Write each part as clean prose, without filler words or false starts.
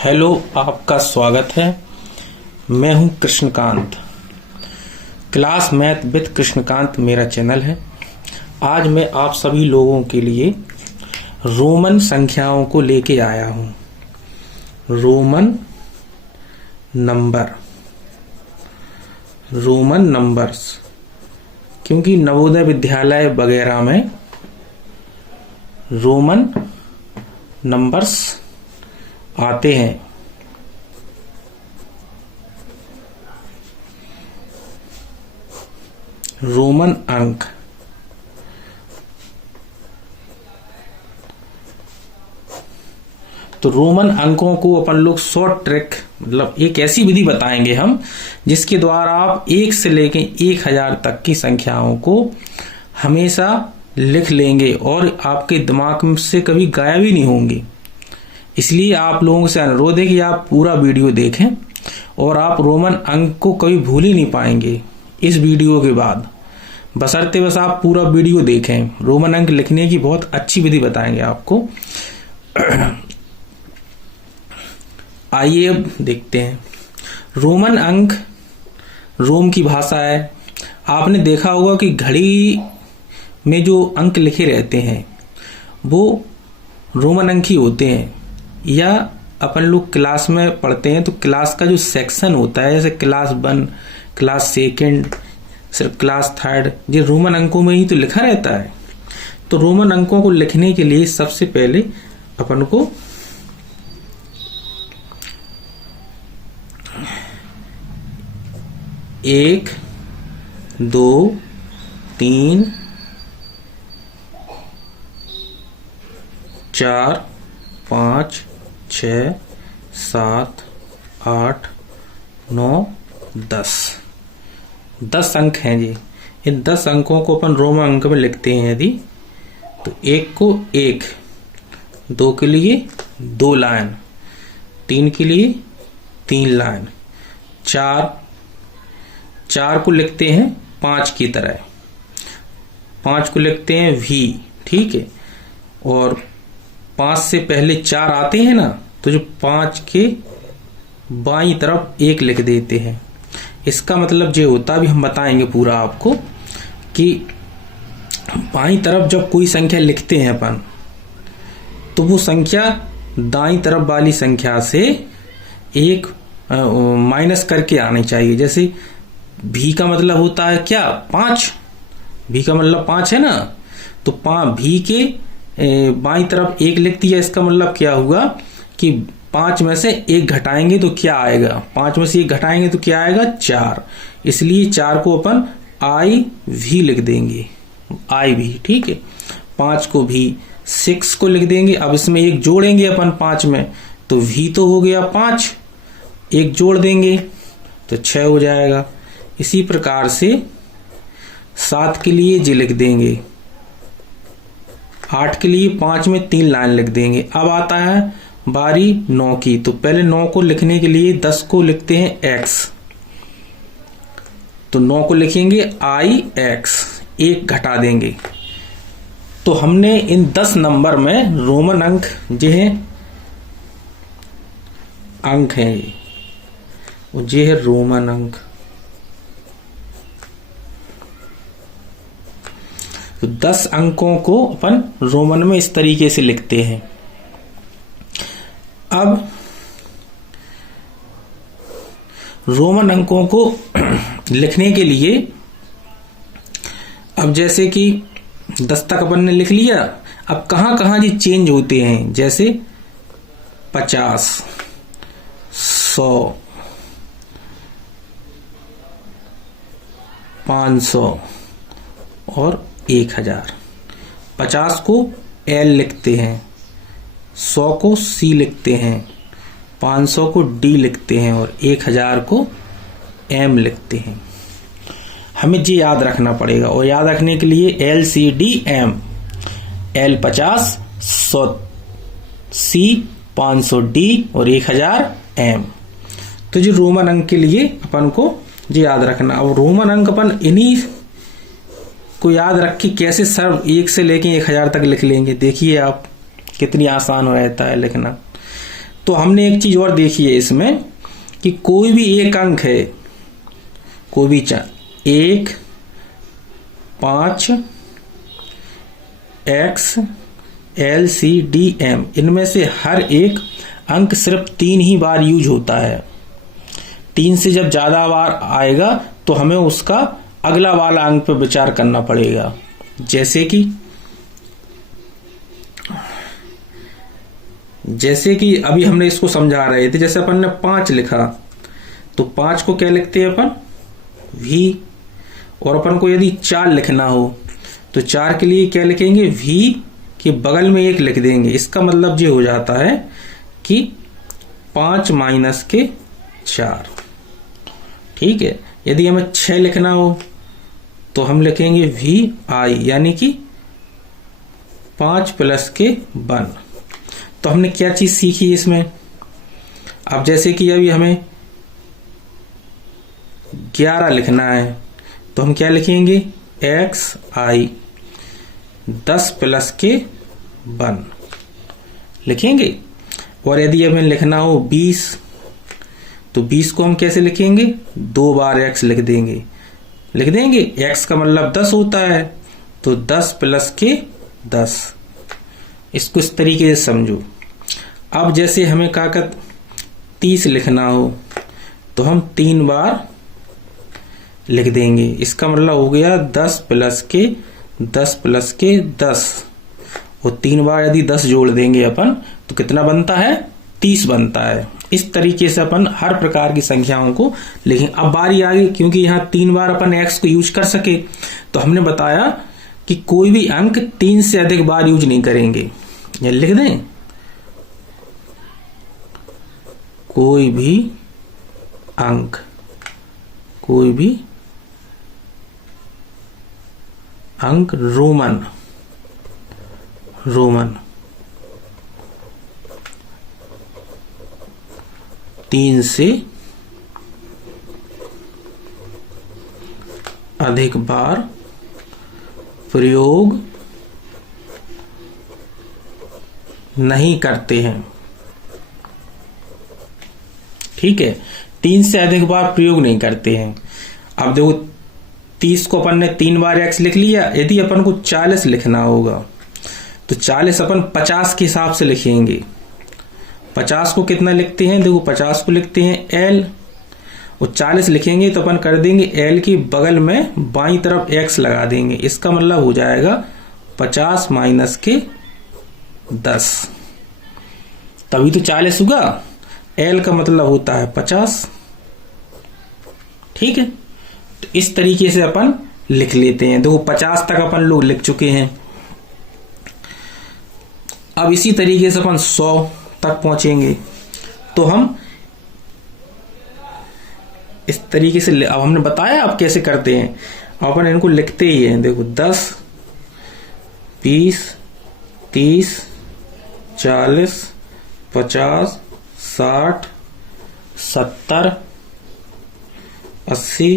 Hello, आपका स्वागत है। मैं हूं Krishnakant. Class math with Krishnakant मेरा चैनल है। आज मैं आप सभी लोगों के लिए रोमन संख्याओं को लेके आया हूं। रोमन नंबर्स, क्योंकि नवोदय विद्यालय वगैरह में रोमन नंबर्स आते हैं। रोमन अंक तो रोमन अंकों को अपन लोग शॉर्ट ट्रिक मतलब एक ऐसी विधि बताएंगे हम जिसके द्वारा आप 1 से लेकर 1000 तक की संख्याओं को हमेशा लिख लेंगे और आपके दिमाग से कभी गायब ही नहीं होंगे। इसलिए आप लोगों से अनुरोध है कि आप पूरा वीडियो देखें और आप रोमन अंक को कभी भूल ही नहीं पाएंगे इस वीडियो के बाद, बशर्ते बस आप पूरा वीडियो देखें। रोमन अंक लिखने की बहुत अच्छी विधि बताएंगे आपको। आइए अब देखते हैं। रोमन अंक रोम की भाषा है। आपने देखा होगा कि घड़ी में जो अंक लिखे रहते हैं वो रोमन अंक ही होते हैं, या अपन लोग क्लास में पढ़ते हैं तो क्लास का जो सेक्शन होता है, जैसे क्लास 1, क्लास 2, सिर्फ क्लास 3, ये रोमन अंकों में ही तो लिखा रहता है। तो रोमन अंकों को लिखने के लिए सबसे पहले अपन को एक, 2, 3, 4, 5, 6, 7, 8, 9, 10 अंक हैं जी। इन 10 अंकों को अपन रोमन अंक में लिखते हैं यदि तो 1 को 1, 2 के लिए 2 लाइन, 3 के लिए 3 लाइन, 4 को लिखते हैं 5 की तरह, 5 को लिखते हैं V, ठीक है। और 5 से पहले 4 आते हैं ना, तो जो 5 के बाईं तरफ 1 लिख देते हैं। इसका मतलब ये होता है, अभी हम बताएंगे पूरा आपको, कि बाईं तरफ जब कोई संख्या लिखते हैं अपन तो वो संख्या दाईं तरफ वाली संख्या से 1 माइनस करके आनी चाहिए। जैसे भी का मतलब होता है क्या, 5। भी का मतलब 5 है ना, तो भी के बाईं तरफ 1 लिख दिया। इसका मतलब क्या हुआ कि 5 में से 1 घटाएंगे तो क्या आएगा, 5 में से 1 घटाएंगे तो क्या आएगा, 4। इसलिए 4 को अपन IV लिख देंगे, IV, ठीक है। 5 को भी, 6 को लिख देंगे। अब इसमें 1 जोड़ेंगे अपन 5 में, तो V तो हो गया 5, 1 जोड़ देंगे तो 6 हो जाएगा। इसी प्रकार से 7 के लिए जी लिख देंगे, 8 के लिए 5 में 3 लाइन लिख देंगे। अब आता है बारी 9 की, तो पहले 9 को लिखने के लिए 10 को लिखते हैं X, तो 9 को लिखेंगे IX, 1 घटा देंगे। तो हमने इन 10 नंबर में रोमन अंक जो है अंक है, वो जो है रोमन अंक। तो 10 अंकों को अपन रोमन में इस तरीके से लिखते हैं। अब रोमन अंकों को लिखने के लिए, अब जैसे कि 10 तक अपन ने लिख लिया, अब कहां कहां जी चेंज होते हैं, जैसे 50, 100, 500 और 1000। 50 को L लिखते हैं, 100 को C लिखते हैं, 500 को D लिखते हैं और 1000 को M लिखते हैं। हमें ये याद रखना पड़ेगा, और याद रखने के लिए LCDM, L 50, 100 C, 500 D और 1000 M। तो जो रोमन अंक के लिए अपन को ये याद रखना। और रोमन अंक अपन इन्हीं को याद रख के कैसे सर 1 से लेके 1000 तक लिख लेंगे, देखिए आप कितनी आसान रहता है लिखना। तो तो हमने एक चीज और देखी है इसमें कि कोई भी एक अंक है, कोई भी 1, 5, x, l, c, d, m, इनमें से हर एक अंक सिर्फ 3 ही बार यूज होता है। 3 से जब ज्यादा बार आएगा तो हमें उसका अगला वाला अंक पर विचार करना पड़ेगा। जैसे कि अभी हमने इसको समझा रहे थे, जैसे अपन ने 5 लिखा तो 5 को क्या लिखते हैं अपन, v, और अपन को यदि 4 लिखना हो तो 4 के लिए क्या लिखेंगे, v के बगल में 1 लिख देंगे। इसका मतलब ये हो जाता है कि 5 माइनस के 4। ठीक है। यदि हमें 6 लिखना हो तो हम लिखेंगे vi, यानी कि 5 प्लस के 1। तो हमने क्या चीज सीखी इसमें, अब जैसे कि अभी हमें 11 लिखना है तो हम क्या लिखेंगे, xi 10 प्लस के 1 लिखेंगे। और यदि हमें लिखना हो 20 तो 20 को हम कैसे लिखेंगे, 2 बार x लिख देंगे। x का मतलब 10 होता है, तो 10 प्लस के 10। इसको इस तरीके से समझो। अब जैसे हमें काकत 30 लिखना हो तो हम 3 बार लिख देंगे। इसका मतलब हो गया 10 प्लस के 10 प्लस के 10, और 3 बार यदि 10 जोड़ देंगे अपन तो कितना बनता है, 30 बनता है। इस तरीके से अपन हर प्रकार की संख्याओं को लिखें। अब बारी आ गई, क्योंकि यहाँ 3 बार अपन x को यूज कर सके तो हमने बताया कि कोई भी अंक 3 से अधिक बार यूज नहीं करेंगे। ये लिख दें, कोई भी अंक रोमन 3 से अधिक बार प्रयोग नहीं करते हैं। ठीक है, 3 से अधिक बार प्रयोग नहीं करते हैं। अब देखो 30 को अपन ने 3 बार x लिख लिया। यदि अपन को 40 लिखना होगा तो 40 अपन 50 के हिसाब से लिखेंगे। 50 को कितना लिखते हैं, देखो 50 को लिखते हैं l, और 40 लिखेंगे तो अपन कर देंगे l के बगल में बाईं तरफ x लगा देंगे। इसका मतलब हो जाएगा 50 माइनस के 10, तभी तो 40 होगा। l का मतलब होता है 50। ठीक है, तो इस तरीके से अपन लिख लेते हैं। देखो 50 तक अपन लोग लिख चुके हैं। अब इसी तरीके से अपन 100 तक पहुंचेंगे तो हम इस तरीके से, अब हमने बताया अब कैसे करते हैं, अपन इनको लिखते ही हैं। देखो 10, 20, 30, 40, 50, 60, 70, 80,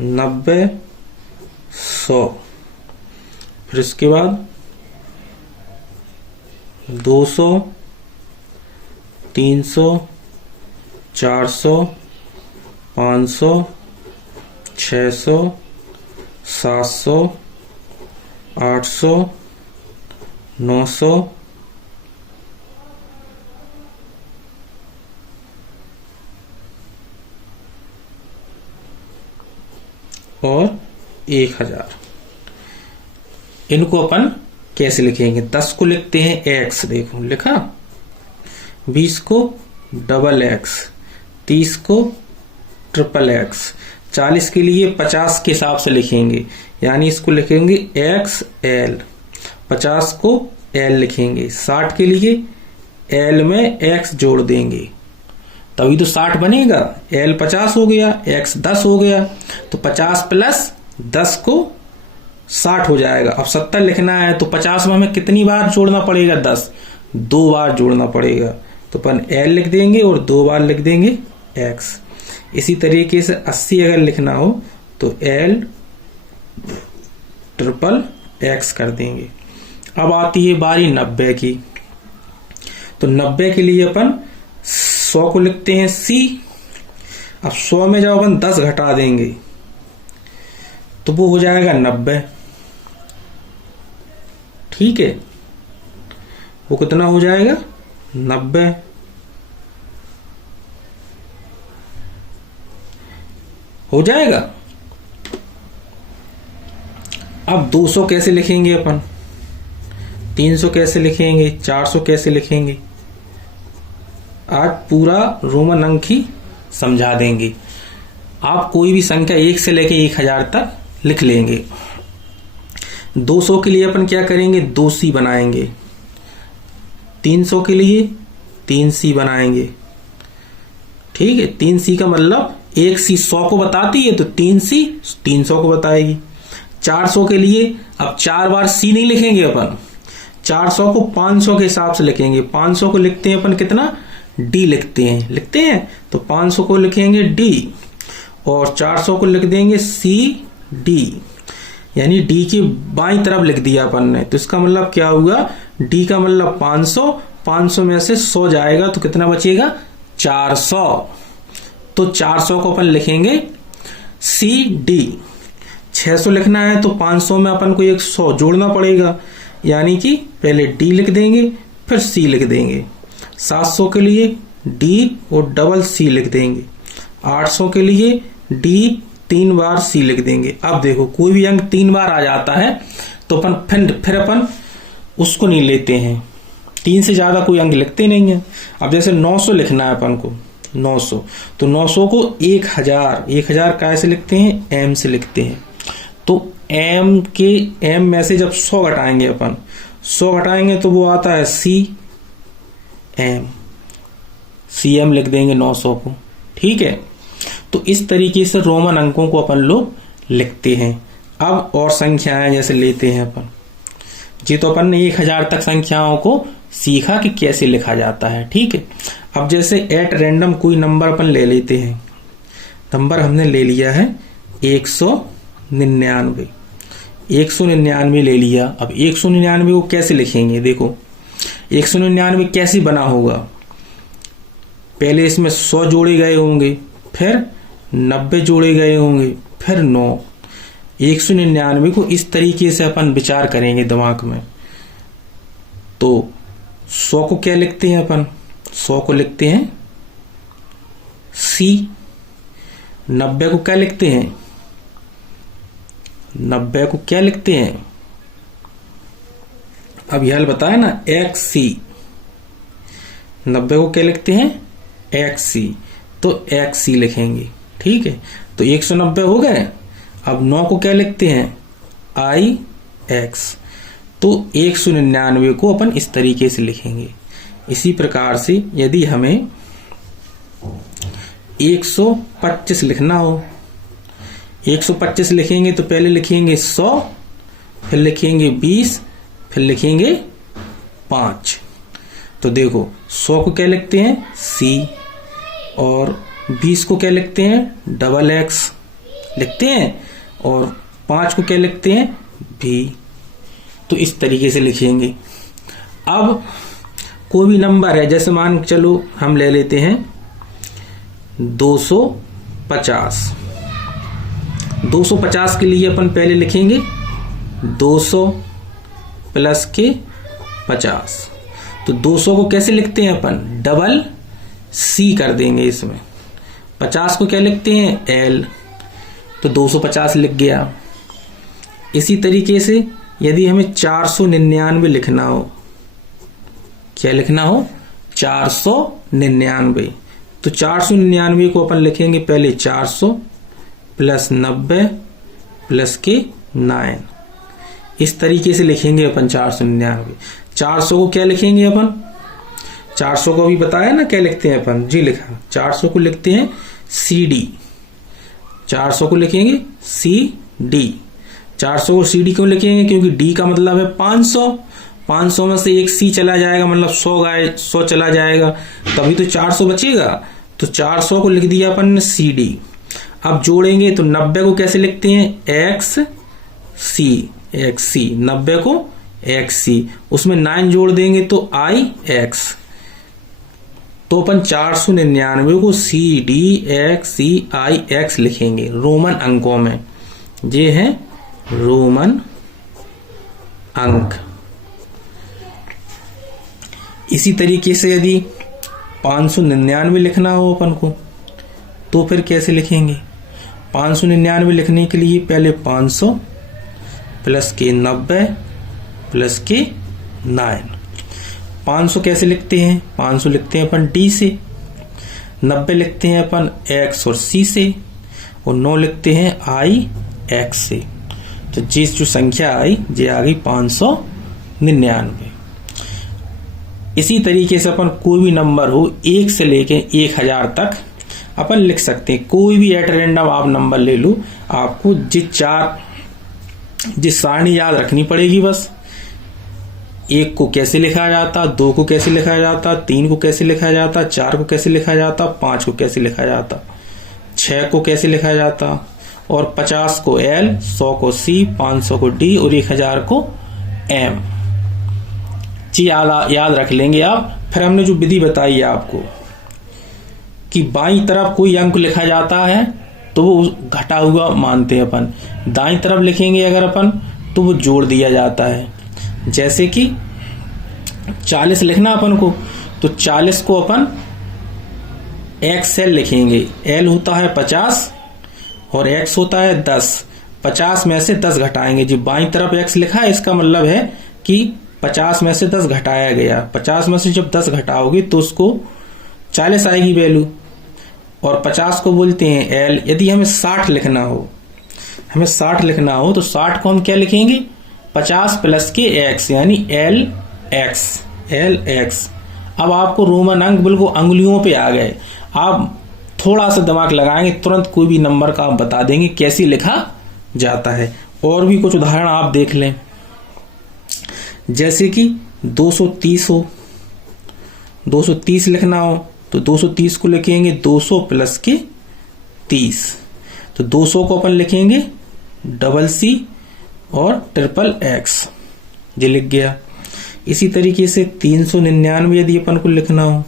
90, 100, फिर इसके बाद 200, 300, 400, 500, 600, 700, 800, 900, और 1000। इनको अपन कैसे लिखेंगे, 10 को लिखते हैं x, देखो लिखा, 20 को डबल x, 30 को ट्रिपल x, 40 के लिए 50 के हिसाब से लिखेंगे, यानी इसको लिखेंगे XL, 50 को L लिखेंगे, 60 के लिए L में x जोड़ देंगे तभी तो 60 बनेगा। L 50 हो गया, x 10 हो गया, तो 50 प्लस 10 को 60 हो जाएगा। अब 70 लिखना है तो 50 में हमें कितनी बार जोड़ना पड़ेगा, 10, 2 बार जोड़ना पड़ेगा। तो अपन L लिख देंगे और 2 बार लिख देंगे x। इसी तरीके से 80 अगर लिखना हो तो L ट्रिपल x कर देंगे। अब आती है बारी 90 की, तो 90 के लिए अपन 100 को लिखते हैं सी। अब 100 में जब अपन 10 घटा देंगे तो वो हो जाएगा 90। ठीक है, वो कितना हो जाएगा 90। हो जाएगा। अब 200 कैसे लिखेंगे अपन, 300 कैसे लिखेंगे, 400 कैसे लिखेंगे, आज पूरा रोमन अंक ही समझा देंगे। आप कोई भी संख्या 1 से लेके 1000 तक लिख लेंगे। 200 के लिए अपन क्या करेंगे, 2C बनाएंगे। 300 के लिए 3C बनाएंगे। ठीक है, 3C का मतलब 1C 100 को बताती है तो 3C 300 को बताएगी। 400 के लिए अब 4 बार C नहीं लिखेंगे अपन, 400 को 500 के हिसाब से लिखेंगे। 500 को लिखते हैं अपन कितना, D लिखते हैं तो 500 को लिखेंगे D और 400 को लिख देंगे CD, यानी D की बाईं तरफ लिख दिया अपन ने। तो इसका मतलब क्या हुआ, D का मतलब 500, 500 में से 100 जाएगा तो कितना बचेगा 400। तो 400 को अपन लिखेंगे CD। 600 लिखना है तो 500 में अपन को 100 जोड़ना पड़ेगा, यानी कि पहले D लिख देंगे फिर C लिख देंगे। 700 के लिए D और डबल C लिख देंगे। 800 के लिए D 3 बार C लिख देंगे। अब देखो कोई भी अंक 3 बार आ जाता है तो अपन फिर अपन उसको नहीं लेते हैं, 3 से ज्यादा कोई अंक लिखते नहीं है। अब जैसे 900 लिखना है अपन को, 900 तो 900 को 1000 कैसे लिखते हैं, M से लिखते हैं। तो M में से जब 100 घटाएंगे अपन, 100 घटाएंगे तो वो आता है CM लिख देंगे 900 को। ठीक है, तो इस तरीके से रोमन अंकों को अपन लोग लिखते हैं। अब और संख्याएं जैसे लेते हैं अपन, जी तो अपन ने 1000 तक संख्याओं को सीखा कि कैसे लिखा जाता है। ठीक है, अब जैसे एट रैंडम कोई नंबर अपन ले लेते हैं। नंबर हमने ले लिया है 199। 199 ले लिया। अब 199 को कैसे लिखेंगे, देखो 199 कैसे बना होगा, पहले इसमें 100 जोड़े गए होंगे, फिर 90 जोड़े गए होंगे, फिर 9। 199 को इस तरीके से अपन विचार करेंगे दिमाग में। तो 100 को क्या लिखते हैं अपन, 100 को लिखते हैं C। 90 को क्या लिखते हैं, 90 को क्या लिखते हैं, अब यह बताया ना XC। 90 को क्या लिखते हैं, XC, तो XC लिखेंगे। ठीक है, तो 190 हो गए। अब 9 को क्या लिखते हैं, IX, तो 199 को अपन इस तरीके से लिखेंगे। इसी प्रकार से यदि हमें 125 लिखना हो, 125 लिखेंगे तो पहले लिखेंगे 100, फिर लिखेंगे 20, फिर लिखेंगे 5। तो देखो 100 को क्या लिखते हैं C और 20 को क्या लिखते हैं XX लिखते हैं, और 5 को क्या लिखते हैं V। तो इस तरीके से लिखेंगे। अब कोई भी नंबर है, जैसे मान चलो हम ले लेते हैं 250। 250 के लिए अपन पहले लिखेंगे 200 प्लस के 50। तो 200 को कैसे लिखते हैं अपन, डबल C कर देंगे इसमें। 50 को क्या लिखते हैं L, तो 250 लिख गया। इसी तरीके से यदि हमें 499 लिखना हो, क्या लिखना हो 499, तो 499 को अपन लिखेंगे पहले 400 प्लस 90 प्लस के 9। इस तरीके से लिखेंगे अपन 499। 400 को क्या लिखेंगे अपन, 400 को अभी बताया ना क्या लिखते हैं अपन, जी लिखा। 400 को लिखते हैं CD। 400 को लिखेंगे CD। 400 को CD क्यों लिखेंगे, क्योंकि D का मतलब है 500। 500 में से एक C चला जाएगा, मतलब 100 चला जाएगा, तभी तो 400 बचेगा। तो 400 को लिख दिया अपन ने CD। अब जोड़ेंगे तो 90 को कैसे लिखते हैं XC। 90 को XC, उसमें 9 जोड़ देंगे तो IX। तो अपन 499 को CDXCIX लिखेंगे रोमन अंकों में। ये है रोमन अंक। इसी तरीके से यदि 599 लिखना हो अपन को तो फिर कैसे लिखेंगे? 599 लिखने के लिए पहले 500 प्लस के 90 प्लस के 9। 500 कैसे लिखते हैं? 500 लिखते हैं अपन D से, 90 लिखते हैं अपन X और C से, और 9 लिखते हैं I X से। तो जिस जो संख्या आई ये आ गई 599। इसी तरीके से अपन कोई भी नंबर हो 1 से लेके 1000 तक अपन लिख सकते हैं। कोई भी एट रैंडम आप नंबर ले लो, आपको जिस सारणी याद रखनी पड़ेगी बस। 1 को कैसे लिखा जाता, 2 को कैसे लिखा जाता, 3 को कैसे लिखा जाता, 4 को कैसे लिखा जाता, 5 को कैसे लिखा जाता, 6 को कैसे लिखा जाता, और 50 को L, 100 को C, 500 को D और 1000 को M। याद रख लेंगे आप। फिर हमने जो विधि बताई है आपको कि बाईं तरफ कोई अंक लिखा जाता है तो वो घटा हुआ मानते हैं अपन, दाईं तरफ लिखेंगे अगर अपन तो वो जोड़ दिया जाता है। जैसे कि 40 लिखना अपन को, तो 40 को अपन XL लिखेंगे। L होता है 50 और X होता है 10। 50 में से 10 घटाएंगे। जो बाईं तरफ X लिखा है इसका मतलब है कि 50 में से 10 घटाया गया। 50 में से जब 10 घटाओगे तो उसको 40 आएगी वैल्यू, और 50 को बोलते हैं L। यदि हमें 60 लिखना हो तो 60 को हम क्या लिखेंगे? 50 प्लस के X यानी LX। अब आपको रोमन अंक बिल्कुल अंगुलियों पे आ गए। आप थोड़ा सा दिमाग लगाएंगे तुरंत कोई भी नंबर का आप बता देंगे कैसे लिखा जाता है। और भी कुछ उदाहरण आप देख लें, जैसे कि 230 हो, 230 लिखना हो तो 230 को लिखेंगे 200 प्लस के 30। तो 200 को अपन लिखेंगे CC और XXX, ये लिख गया। इसी तरीके से 399 यदि अपन को लिखना हो,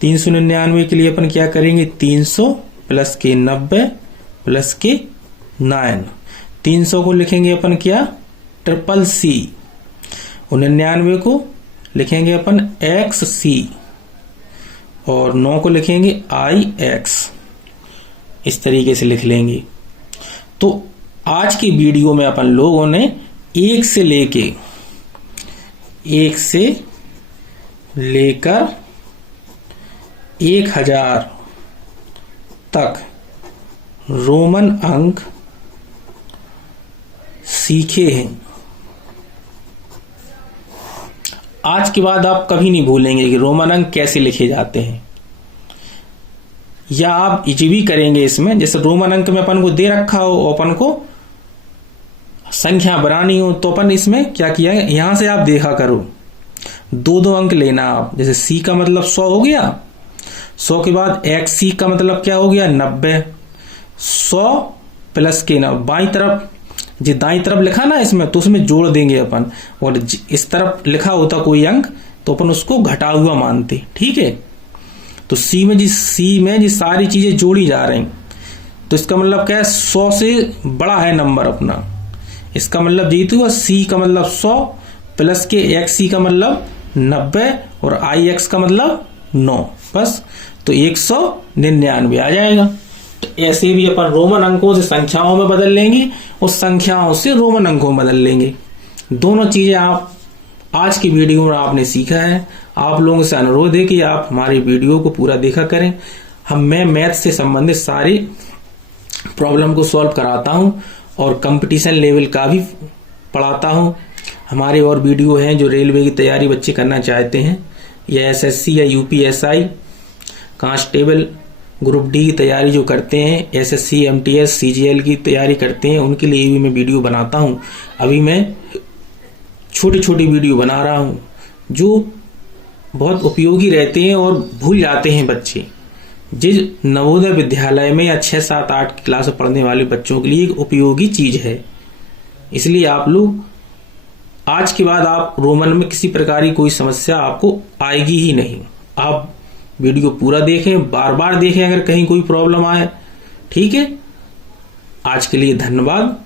399 के लिए अपन क्या करेंगे? 300 प्लस के 90 प्लस के 9। 300 को लिखेंगे अपन क्या? CCC। 99 को लिखेंगे अपन XC और 9 को लिखेंगे IX। इस तरीके से लिख लेंगे। तो आज की वीडियो में अपन लोगों ने 1 से लेकर 1000 तक रोमन अंक सीखे हैं। आज के बाद आप कभी नहीं भूलेंगे कि रोमन अंक कैसे लिखे जाते हैं, या आप ये भी करेंगे इसमें। जैसे रोमन अंक में अपन को दे रखा हो, अपन को संख्या बनानी हो, तो अपन इसमें क्या किया है, यहां से आप देखा करो 2-2 अंक लेना आप। जैसे C का मतलब 100 हो गया, 100 के बाद XC का मतलब क्या हो गया? 90। 100 प्लस के 9 बाईं तरफ, जो दाईं तरफ लिखा ना इसमें, तो उसमें जोड़ देंगे अपन। और इस तरफ लिखा होता कोई अंक तो अपन उसको घटा हुआ मानते। ठीक है, तो C में जी सारी चीजें जोड़ी जा रही, तो इसका मतलब क्या है? 100 से बड़ा है नंबर अपना। इसका मतलब जीत हुआ C का मतलब 100 प्लस के XC का मतलब 90 और IX का मतलब 9, बस। तो 199 आ जाएगा। तो ऐसे भी अपन रोमन अंकों से संख्याओं में बदल लेंगे और संख्याओं से रोमन अंकों में बदल लेंगे। दोनों चीजें आप आज की वीडियो में आपने सीखा है। आप लोगों से अनुरोध है कि आप हमारी वीडियो को पूरा देखा करें। मैं मैथ से संबंधित सारी प्रॉब्लम को सॉल्व कराता हूं और कंपटीशन लेवल का भी पढ़ाता हूं। हमारे और वीडियो हैं जो रेलवे की तैयारी बच्चे करना चाहते हैं, या SSC या UPSI कांस्टेबल ग्रुप D की तैयारी जो करते हैं, SSC MTS CGL की तैयारी करते हैं, उनके लिए भी मैं वीडियो बनाता हूं। अभी मैं छोटी छोटी वीडियो बना रहा हूं जो बहुत उपयोगी रहते हैं और भूल जाते हैं बच्चे। जिस नवोदय विद्यालय में या 6, 7, 8 क्लास में पढ़ने वाले बच्चों के लिए एक उपयोगी चीज है। इसलिए आप लोग आज के बाद आप रोमन में किसी प्रकार की कोई समस्या आपको आएगी ही नहीं। आप वीडियो पूरा देखें, बार बार देखें अगर कहीं कोई प्रॉब्लम आए। ठीक है, आज के लिए धन्यवाद।